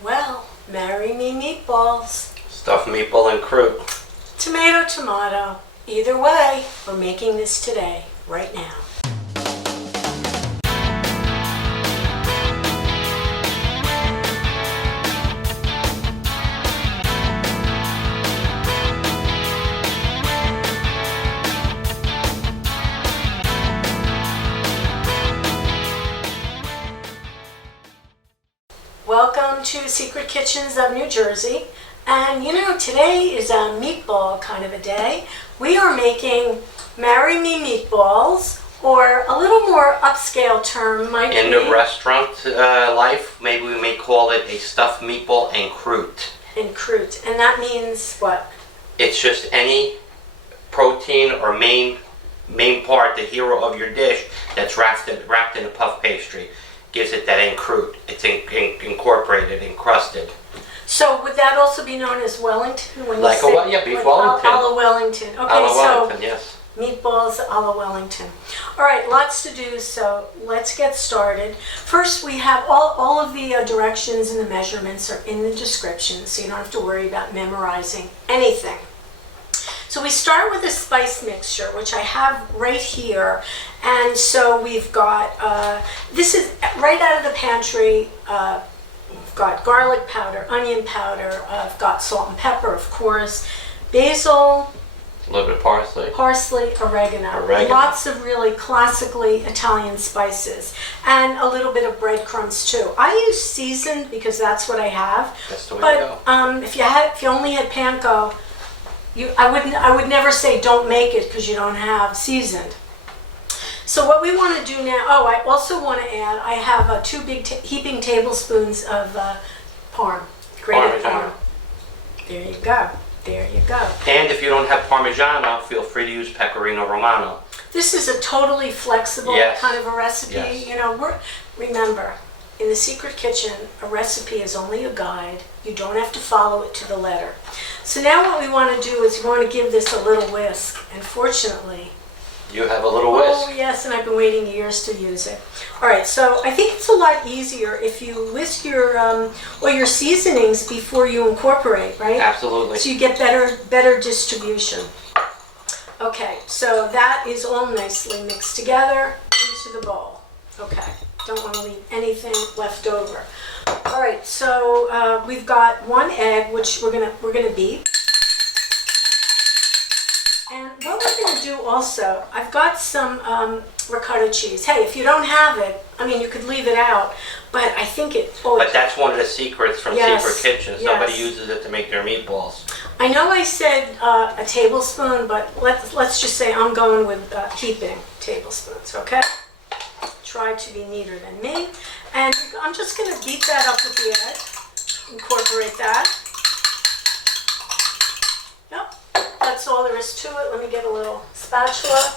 Well, marry me meatballs. Stuffed meatball and croute. Tomato, tomato. Either way, we're making this today, right now. Welcome to Secret Kitchens of New Jersey. And you know, today is a meatball kind of a day. We are making Marry Me Meatballs, or a little more upscale term might be. In the restaurant life, maybe we may call it a stuffed meatball and croute. And croute. And that means what? It's just any protein or main part, the hero of your dish, that's wrapped in a puff pastry. Gives it that en croute. It's incorporated, encrusted. So would that also be known as Wellington? When Like you say, beef Wellington. A la Wellington. Okay, A la Wellington, so yes. meatballs a la Wellington. All right, lots to do, so let's get started. First, we have all of the directions and the measurements are in the description, so you don't have to worry about memorizing anything. So we start with a spice mixture, which I have right here. And so we've got, this is right out of the pantry. We've got garlic powder, onion powder. I've got salt and pepper, of course. Basil. A little bit of parsley. Parsley, oregano. Lots of really classically Italian spices. And a little bit of breadcrumbs too. I use seasoned because that's what I have. That's the way to go. If you only had panko, I would never say don't make it because you don't have seasoned. So what we want to do now, I also want to add, I have 2 big heaping tablespoons of grated parm. There you go. There you go. And if you don't have Parmigiano, feel free to use Pecorino Romano. This is a totally flexible kind of a recipe. Yes. You know, remember, in the Secret Kitchen, a recipe is only a guide. You don't have to follow it to the letter. So now what we want to do is we want to give this a little whisk. And fortunately, you have a little whisk. Oh yes, and I've been waiting years to use it. All right, so I think it's a lot easier if you whisk your seasonings before you incorporate, right? Absolutely. So you get better distribution. Okay, so that is all nicely mixed together into the bowl. Okay, don't want to leave anything left over. All right, so we've got 1 egg, which we're gonna beat. And what we're going to do also, I've got some ricotta cheese. Hey, if you don't have it, I mean, you could leave it out, but I think it... But that's one of the secrets from Secret Kitchen. Somebody yes. uses it to make their meatballs. I know I said a tablespoon, but let's just say I'm going with heaping tablespoons, okay? Try to be neater than me. And I'm just going to beat that up with the egg, incorporate that. Yep. That's all there is to it. Let me get a little spatula,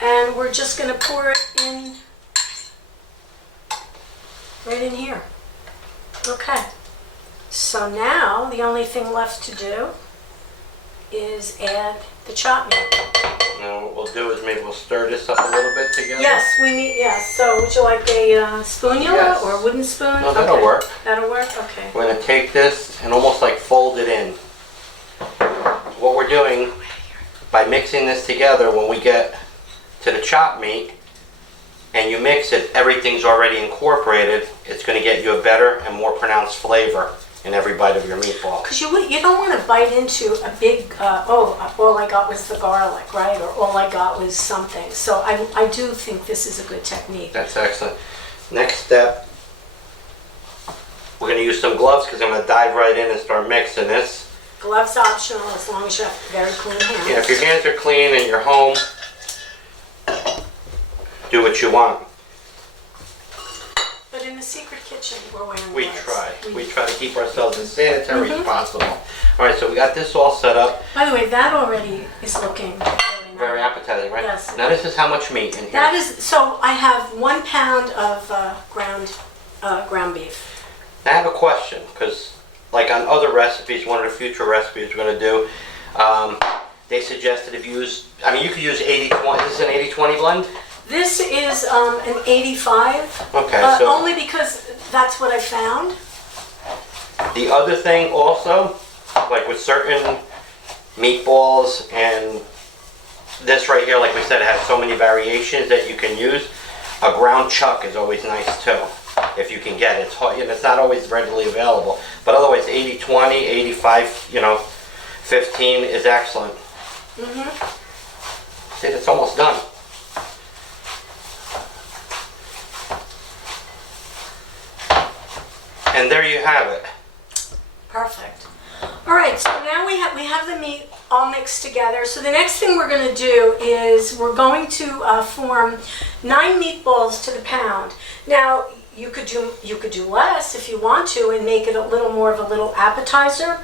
and we're just going to pour it in right in here. Okay. So now the only thing left to do is add the chopped meat. Now what we'll do is maybe we'll stir this up a little bit together. Yes, we need. Yes. So would you like a spatula or a wooden spoon? No, that'll work. That'll work. Okay. We're going to take this and almost like fold it in. What we're doing by mixing this together, when we get to the chopped meat and you mix it, everything's already incorporated. It's going to get you a better and more pronounced flavor in every bite of your meatball. Because you don't want to bite into a big, all I got was the garlic, right? Or all I got was something. So I do think this is a good technique. That's excellent. Next step, we're going to use some gloves because I'm going to dive right in and start mixing this. Gloves optional as long as you have very clean hands. Yeah, if your hands are clean and you're home, do what you want. But in the Secret Kitchen, we're wearing We gloves. We try to keep ourselves as sanitary as possible. All right, so we got this all set up. By the way, that already is looking really nice. Very appetizing, right? Yes. Now this is how much meat in here? That is, so I have 1 pound of ground beef. Now I have a question, because like on other recipes, one of the future recipes we're going to do, they suggested if you use, you could use 80-20. Is this an 80-20 blend? This is an 85. Okay, so only because that's what I found. The other thing also, like with certain meatballs and this right here, like we said, it has so many variations that you can use. A ground chuck is always nice too, if you can get it. It's hard, it's not always readily available. But otherwise, 80-20, 85, 15 is excellent. See, it's almost done. And there you have it. Perfect. All right, so now we have the meat all mixed together. So the next thing we're going to do is we're going to form 9 meatballs to the pound. Now you could do less if you want to and make it a little more of a little appetizer.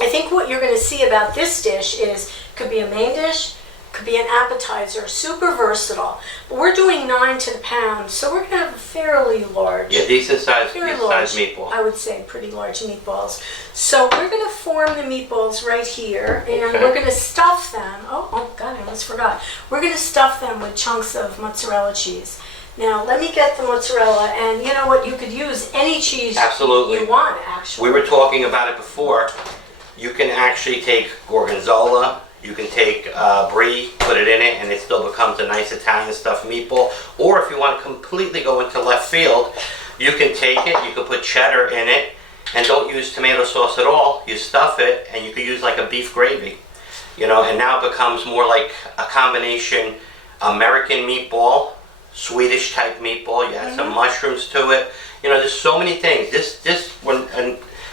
I think what you're going to see about this dish is could be a main dish, could be an appetizer, super versatile. But we're doing 9 to the pound, so we're going to have a fairly large, decent size meatball. meatball. I would say pretty large meatballs. So we're going to form the meatballs right here, and we're going to stuff them. Oh God, I almost forgot. We're going to stuff them with chunks of mozzarella cheese. Now let me get the mozzarella, and you know what? You could use any cheese Absolutely. you want. Actually, We were talking about it before. You can actually take gorgonzola. You can take brie, put it in it, and it still becomes a nice Italian stuffed meatball. Or if you want to completely go into left field, you can take it, you can put cheddar in it, and don't use tomato sauce at all. You stuff it, and you can use like a beef gravy. And now it becomes more like a combination American meatball, Swedish type meatball. You add some mushrooms to it. There's so many things.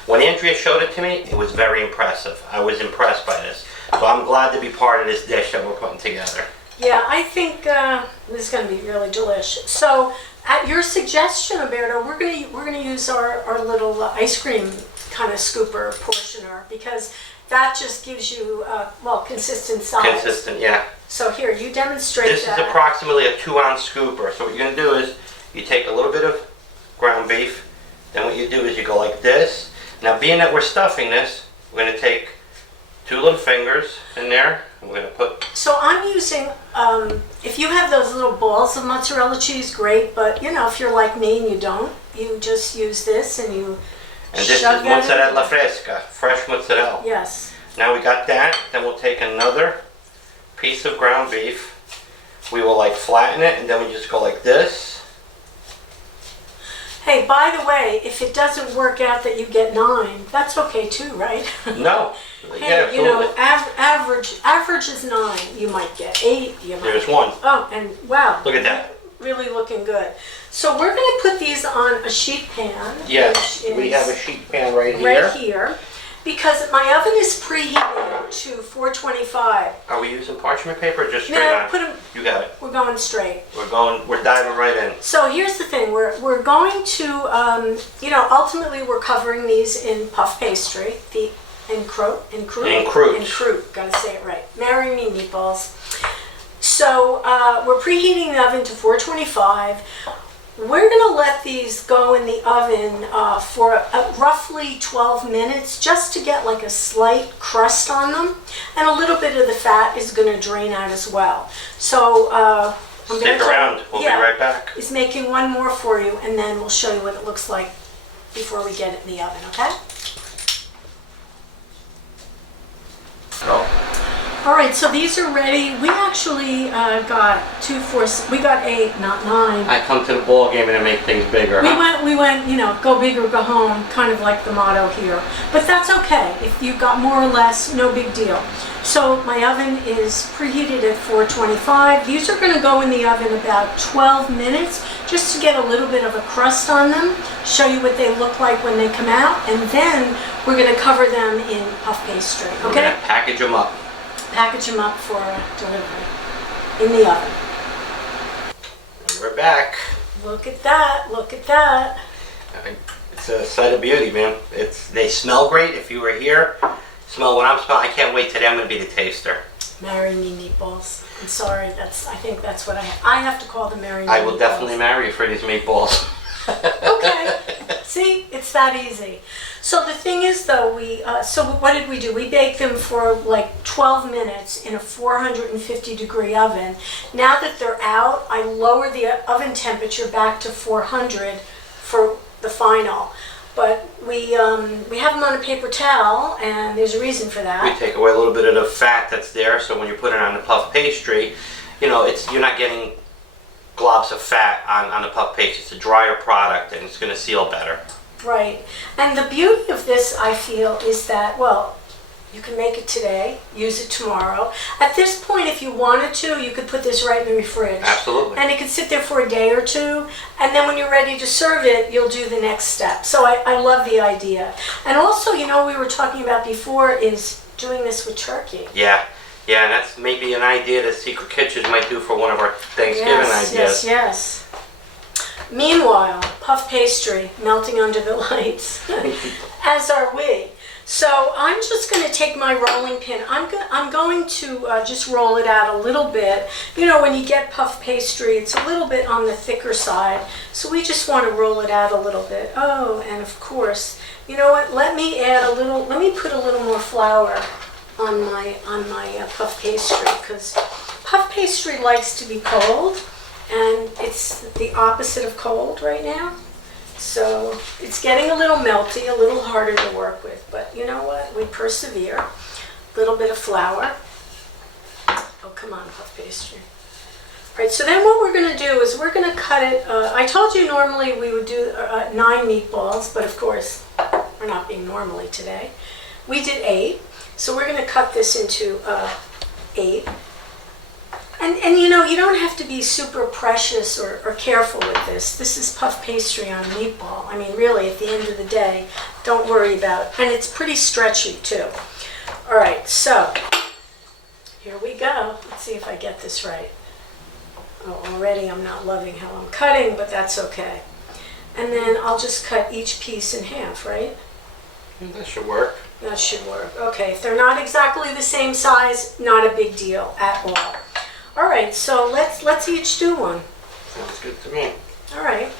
When Andrea showed it to me, it was very impressive. I was impressed by this. So I'm glad to be part of this dish that we're putting together. yeah, I think this is going to be really delicious. So, at your suggestion, Alberto, we're gonna use our little ice cream kind of scooper portioner because that just gives you consistent size. Consistent, yeah. So here, you demonstrate This that. is approximately a 2-ounce scooper. So what you're gonna do is you take a little bit of ground beef. Then what you do is you go like this. Now, being that we're stuffing this, we're gonna take 2 little fingers in there. We're gonna put. So I'm using, if you have those little balls of mozzarella cheese, great. But if you're like me and you don't, you just use this and you. And this is shove that mozzarella in. fresca, fresh mozzarella. Yes. Now we got that. Then we'll take another piece of ground beef. We will flatten it, and then we just go like this. Hey, by the way, if it doesn't work out that you get 9, that's okay too, right? No. Yeah, Hey, average is 9. You might get 8. You might. There's 1. Oh, and wow. Look at that. Really looking good. So we're going to put these on a sheet pan. Yes, which we is have a sheet pan right here. right here, because my oven is preheated to 425. Are we using parchment paper or just straight No, on? put them. You got it. We're going straight. We're diving right in. So here's the thing. We're going to, ultimately we're covering these in puff pastry, in croute. Gotta say it right. Marry me, meatballs. So we're preheating the oven to 425. We're gonna let these go in the oven for roughly 12 minutes, just to get a slight crust on them, and a little bit of the fat is gonna drain out as well. So Stick around. We'll be right back. Is making one more for you, and then we'll show you what it looks like before we get it in the oven, okay? All right, so these are ready. We actually got 2, 4, we got 8, not 9. I come to the ball game and I make things bigger. We went, go big or go home, kind of like the motto here. But that's okay. If you got more or less, no big deal. So my oven is preheated at 425. These are going to go in the oven about 12 minutes, just to get a little bit of a crust on them, show you what they look like when they come out, and then we're going to cover them in puff pastry. Okay? We're gonna package them up. Package them up for delivery in the oven. And we're back. Look at that, look at that. It's a sight of beauty, man. They smell great. If you were here, smell what I'm smelling. I can't wait today. I'm gonna be the taster. Marry me, meatballs. I'm sorry, I think that's what I have to call them marry me. I will meatballs. definitely marry you for these meatballs. Okay, see, it's that easy. So the thing is though, so what did we do? We baked them for 12 minutes in a 450 degree oven. Now that they're out, I lower the oven temperature back to 400 for the final. but we have them on a paper towel, and there's a reason for We that. take away a little bit of the fat that's there, so when you put it on the puff pastry, you know, you're not getting globs of fat on the puff pastry. It's a drier product, and it's going to seal better. Right. And the beauty of this, I feel, is that, well, you can make it today, use it tomorrow. At this point, if you wanted to, you could put this right in the fridge. Absolutely. And it could sit there for a day or two, and then when you're ready to serve it, you'll do the next step. So I love the idea. And also, you know, we were talking about before is doing this with turkey. Yeah, and that's maybe an idea that Secret Kitchens might do for one of our Thanksgiving ideas. Yes. Meanwhile, puff pastry melting under the lights, as are we. So I'm just going to take my rolling pin. I'm going to just roll it out a little bit. You know, when you get puff pastry, it's a little bit on the thicker side. So we just want to roll it out a little bit. Oh, and of course, you know what? Let me put a little more flour on my puff pastry, because puff pastry likes to be cold, and it's the opposite of cold right now. So it's getting a little melty, a little harder to work with, but you know what? We persevere. A little bit of flour. Oh, come on, puff pastry. All right, so then what we're going to do is we're going to cut it. I told you normally we would do 9 meatballs, but of course, we're not being normally today. We did 8, so we're going to cut this into 8. And you know, you don't have to be super precious or careful with this. This is puff pastry on a meatball. I mean, really, at the end of the day, don't worry about it. And it's pretty stretchy, too. All right, so here we go. Let's see if I get this right. Oh, already I'm not loving how I'm cutting, but that's okay. And then I'll just cut each piece in half, right? That should work. That should work. Okay, if they're not exactly the same size, not a big deal at all. All right, so let's each do one. Sounds good to me. All right.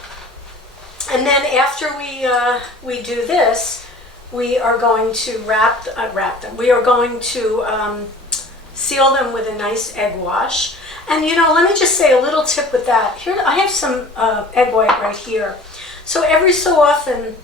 And then after we do this, we are going to wrap them. We are going to seal them with a nice egg wash. And you know, let me just say a little tip with that. Here, I have some egg white right here. So every so often,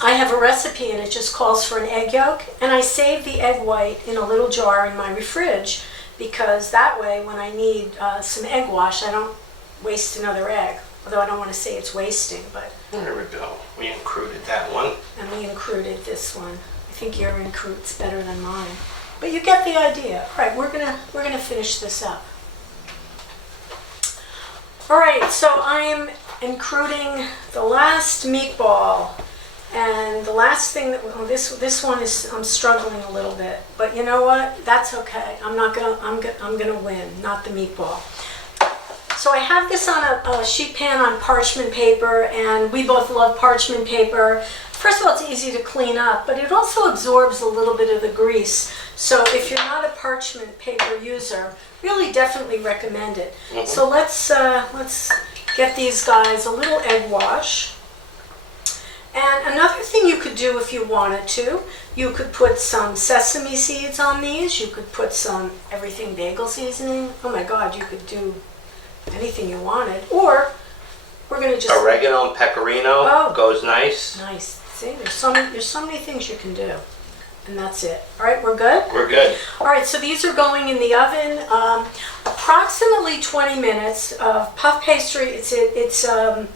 I have a recipe and it just calls for an egg yolk, and I save the egg white in a little jar in my fridge, because that way when I need some egg wash, I don't waste another egg. Although I don't want to say it's wasting, but... There we go. We included that one. And we included this one. I think your Croute's better than mine. But you get the idea. All right, we're gonna finish this up. All right, so I'm including the last meatball. And the last thing that this one is, I'm struggling a little bit, but you know what? That's okay. I'm gonna win, not the meatball. So I have this on a sheet pan on parchment paper, and we both love parchment paper. First of all, it's easy to clean up, but it also absorbs a little bit of the grease. So if you're not a parchment paper user, really definitely recommend it. Mm-hmm. So let's get these guys a little egg wash. And another thing you could do if you wanted to, you could put some sesame seeds on these. You could put some everything bagel seasoning. Oh my God, you could do anything you wanted. Or we're gonna just... Oregano and pecorino goes nice. Nice. See, there's so many things you can do. And that's it. All right, we're good? We're good. All right, so these are going in the oven. Approximately 20 minutes of puff pastry. It's going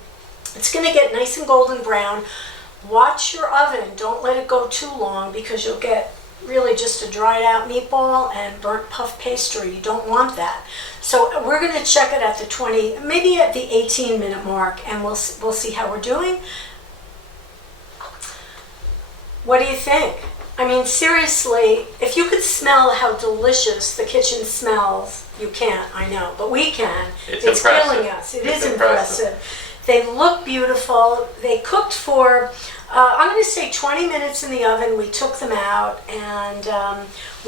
to get nice and golden brown. Watch your oven. Don't let it go too long, because you'll get really just a dried out meatball and burnt puff pastry. You don't want that. So we're going to check it at the 20, maybe at the 18-minute mark, and we'll see how we're doing. What do you think? I mean, seriously, if you could smell how delicious the kitchen smells, you can't, I know, but we can. It's killing us. It is impressive. They look beautiful. They cooked for, I'm going to say 20 minutes in the oven. We took them out, and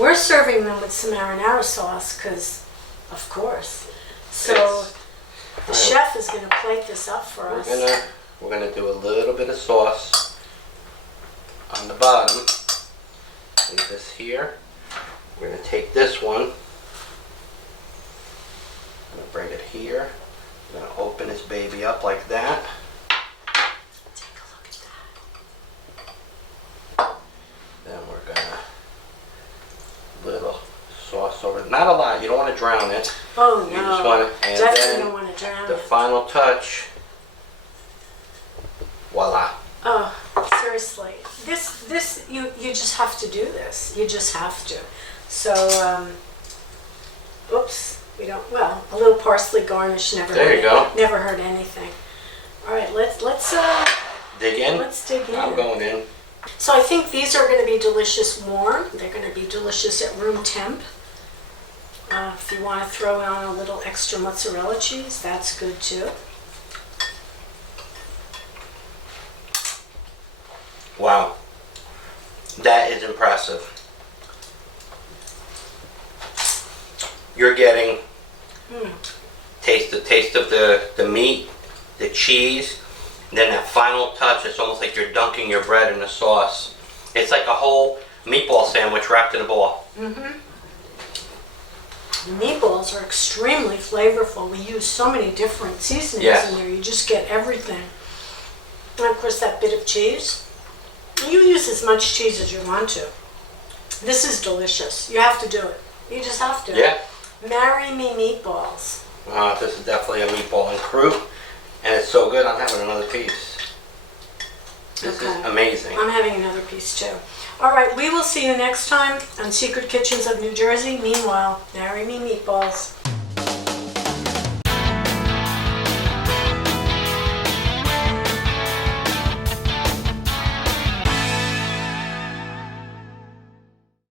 we're serving them with some marinara sauce, because, of course. So the chef is going to plate this up for us. We're gonna do a little bit of sauce on the bottom. Leave this here. We're going to take this one. I'm going to bring it here. I'm going to open this baby up like that. Take a look at that. drown it. Oh You no. just want to, and Definitely then don't want to drown the it. final touch. Voila. Oh, seriously. This, you just have to do this. You just have to. So, oops, we don't, well, a little parsley garnish never There hurt you go. Never hurt anything. All right, let's Dig in? let's dig in. I'm going in. So I think these are going to be delicious warm. They're going to be delicious at room temp. If you want to throw on a little extra mozzarella cheese, that's good too. Wow. That is impressive. You're getting taste of the meat, the cheese, and then that final touch. It's almost like you're dunking your bread in the sauce. It's like a whole meatball sandwich wrapped in a ball. Mm-hmm. The meatballs are extremely flavorful. We use so many different seasonings in there. You just get everything. And of course that bit of cheese. You use as much cheese as you want to. This is delicious. You have to do it. You just have to. Yeah. Marry me meatballs. This is definitely a meatball and Croute, and it's so good. I'm having another piece. This is amazing. I'm having another piece too. All right, we will see you next time on Secret Kitchens of New Jersey. Meanwhile, marry me meatballs.